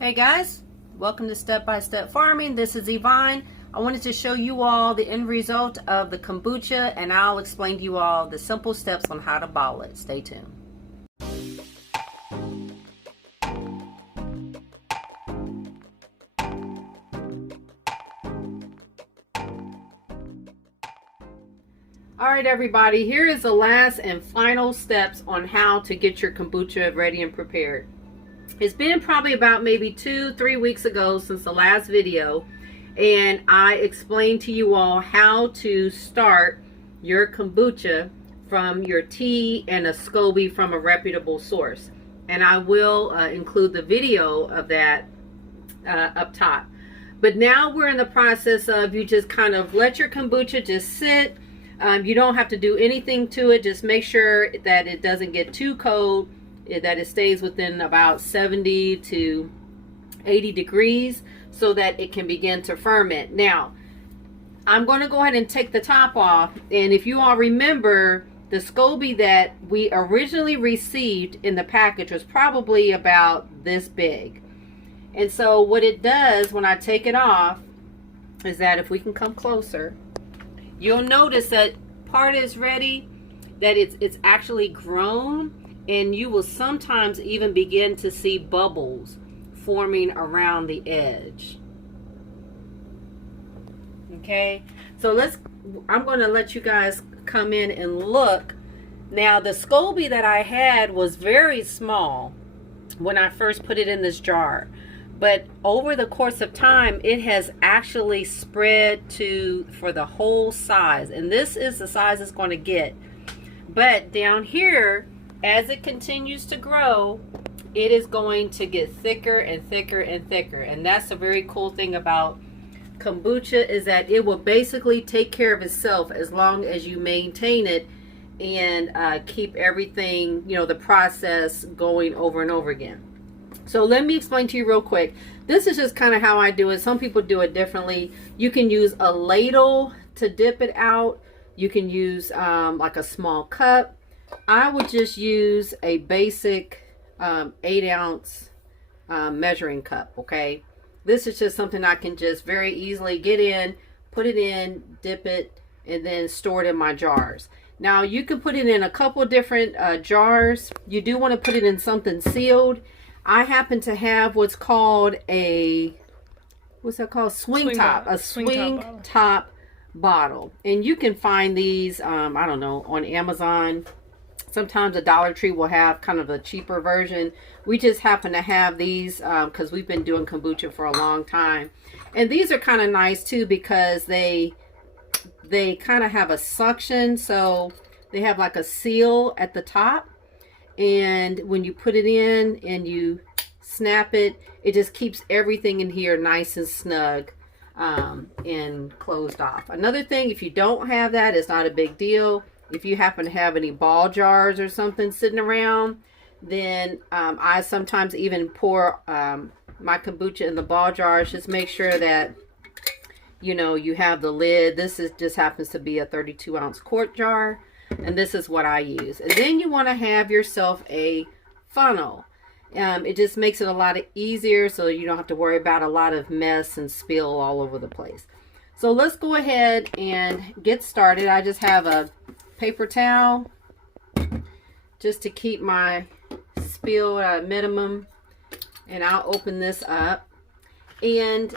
Hey guys, welcome to Step by Step Farming. This is Yvonne. I wanted to show you all the end result of the kombucha, and I'll explain to you all the simple steps on how to bottle it. Stay tuned. Alright everybody, here is the last and final steps on how to get your kombucha ready and prepared. It's been probably about maybe 2-3 weeks ago since the last video, and I explained to you all how to start your kombucha from your tea and a SCOBY from a reputable source. And I will include the video of that up top. But now we're in the process of you just kind of let your kombucha just sit. You don't have to do anything to it. Just make sure that it doesn't get too cold, that it stays within about 70 to 80 degrees so that it can begin to ferment. Now, I'm going to go ahead and take the top off. And if you all remember, the SCOBY that we originally received in the package was probably about this big. And so what it does when I take it off is that if we can come closer, you'll notice that part is ready, that it's actually grown, and you will sometimes even begin to see bubbles forming around the edge. Okay, so I'm going to let you guys come in and look. Now the SCOBY that I had was very small when I first put it in this jar. But over the course of time, it has actually spread for the whole size. And this is the size it's going to get. But down here, as it continues to grow, it is going to get thicker and thicker and thicker. And that's a very cool thing about kombucha, is that it will basically take care of itself as long as you maintain it and keep everything, the process going over and over again. So let me explain to you real quick. This is just kind of how I do it. Some people do it differently. You can use a ladle to dip it out. You can use like a small cup. I would just use a basic 8-ounce measuring cup, okay? This is just something I can just very easily get in, put it in, dip it, and then store it in my jars. Now you can put it in a couple different jars. You do want to put it in something sealed. I happen to have what's called a, swing top bottle. And you can find these, I don't know, on Amazon. Sometimes a Dollar Tree will have kind of a cheaper version. We just happen to have these because we've been doing kombucha for a long time. And these are kind of nice too because they kind of have a suction. So they have like a seal at the top. And when you put it in and you snap it, it just keeps everything in here nice and snug and closed off. Another thing, if you don't have that, it's not a big deal. If you happen to have any ball jars or something sitting around, then I sometimes even pour my kombucha in the ball jars. Just make sure that you have the lid. This just happens to be a 32-ounce quart jar. And this is what I use. And then you want to have yourself a funnel. It just makes it a lot easier so you don't have to worry about a lot of mess and spill all over the place. So let's go ahead and get started. I just have a paper towel just to keep my spill at a minimum. And I'll open this up. And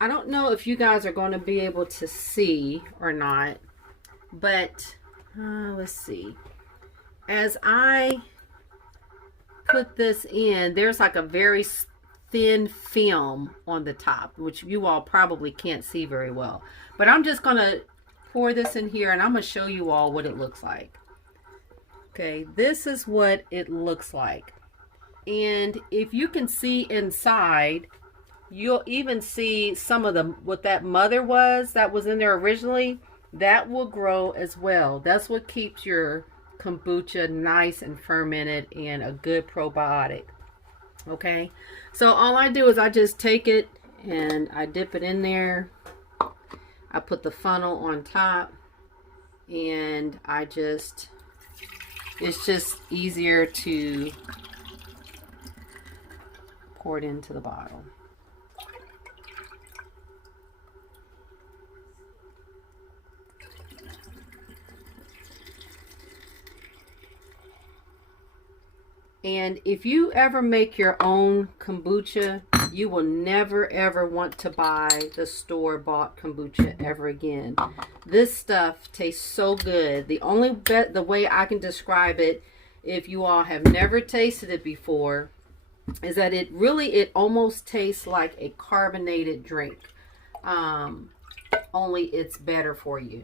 I don't know if you guys are going to be able to see or not, but let's see. As I put this in, there's like a very thin film on the top, which you all probably can't see very well. But I'm just going to pour this in here and I'm going to show you all what it looks like. Okay, this is what it looks like. And if you can see inside, you'll even see some of what that mother that was in there originally. That will grow as well. That's what keeps your kombucha nice and fermented and a good probiotic. Okay, so all I do is I just take it and I dip it in there. I put the funnel on top and it's just easier to pour it into the bottle. And if you ever make your own kombucha, you will never ever want to buy the store-bought kombucha ever again. This stuff tastes so good. The way I can describe it, if you all have never tasted it before, is that it almost tastes like a carbonated drink. Only it's better for you.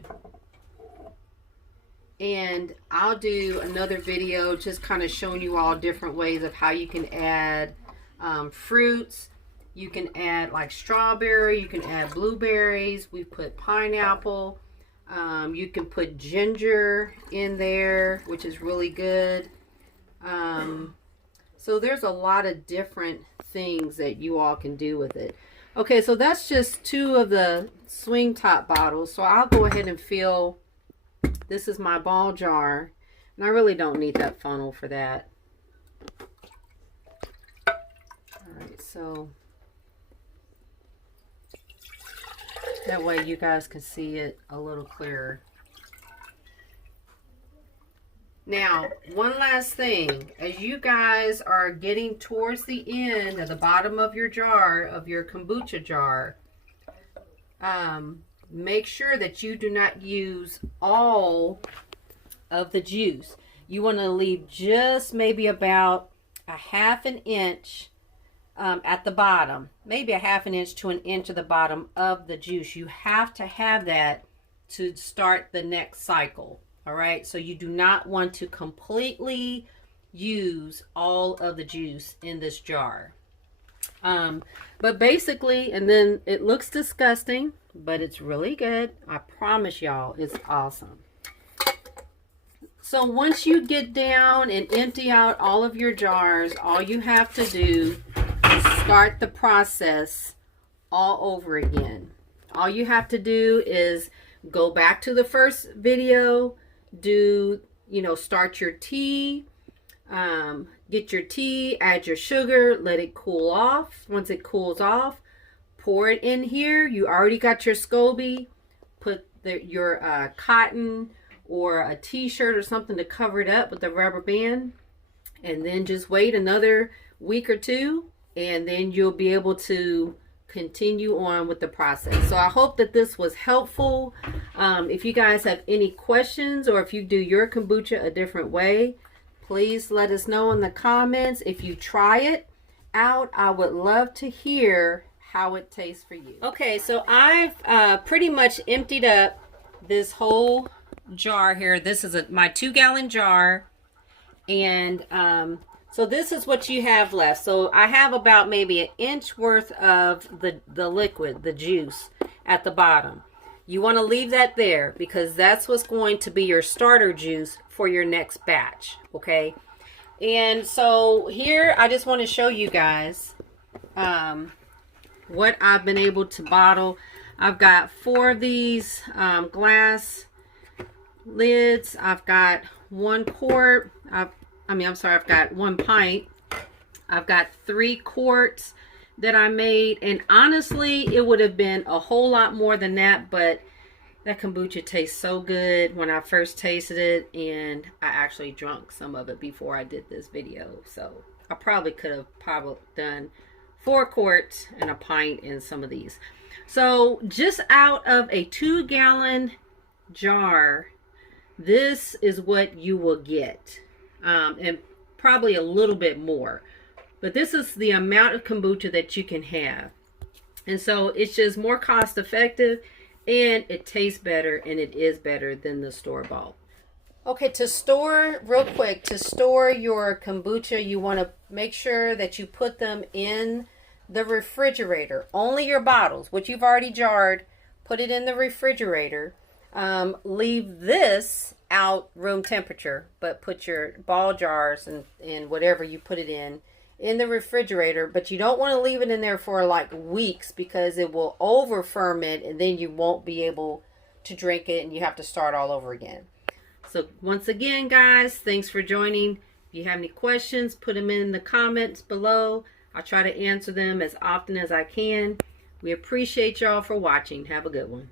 And I'll do another video just kind of showing you all different ways of how you can add fruits. You can add like strawberry, you can add blueberries. We put pineapple. You can put ginger in there, which is really good. So there's a lot of different things that you all can do with it. Okay, so that's just 2 of the swing top bottles. So I'll go ahead and fill. This is my ball jar, and I really don't need that funnel for that. Alright, so that way you guys can see it a little clearer. Now, one last thing. As you guys are getting towards the end of the bottom of your jar, of your kombucha jar, make sure that you do not use all of the juice. You want to leave just maybe about a ½ inch at the bottom. Maybe a ½ inch to 1 inch at the bottom of the juice. You have to have that to start the next cycle. All right. So you do not want to completely use all of the juice in this jar. But basically, and then it looks disgusting, but it's really good. I promise y'all, it's awesome. So once you get down and empty out all of your jars, all you have to do is start the process all over again. All you have to do is go back to the first video, start your tea, get your tea, add your sugar, let it cool off. Once it cools off, pour it in here. You already got your SCOBY. Put your cotton or a t-shirt or something to cover it up with a rubber band. And then just wait another week or 2. And then you'll be able to continue on with the process. So I hope that this was helpful. If you guys have any questions, or if you do your kombucha a different way, please let us know in the comments. If you try it out, I would love to hear how it tastes for you. Okay, so I've pretty much emptied up this whole jar here. This is my 2-gallon jar, and so this is what you have left. So I have about maybe 1 inch worth of the liquid, the juice at the bottom. You want to leave that there because that's what's going to be your starter juice for your next batch. Okay, and so here I just want to show you guys what I've been able to bottle. I've got 4 of these glass lids. I've got 1 quart. I've got 1 pint. I've got 3 quarts that I made, and honestly it would have been a whole lot more than that, but that kombucha tastes so good when I first tasted it, and I actually drank some of it before I did this video. So I probably could have done 4 quarts and a pint in some of these. So just out of a 2-gallon jar, this is what you will get, and probably a little bit more. But this is the amount of kombucha that you can have. And so it's just more cost effective, and it tastes better, and it is better than the store-bought. Okay, to store, real quick, to store your kombucha, you want to make sure that you put them in the refrigerator. Only your bottles, which you've already jarred, put it in the refrigerator. Leave this out room temperature, but put your ball jars and whatever you put it in the refrigerator. But you don't want to leave it in there for like weeks, because it will over ferment, and then you won't be able to drink it, and you have to start all over again. So once again, guys, thanks for joining. If you have any questions, put them in the comments below. I try to answer them as often as I can. We appreciate y'all for watching. Have a good one.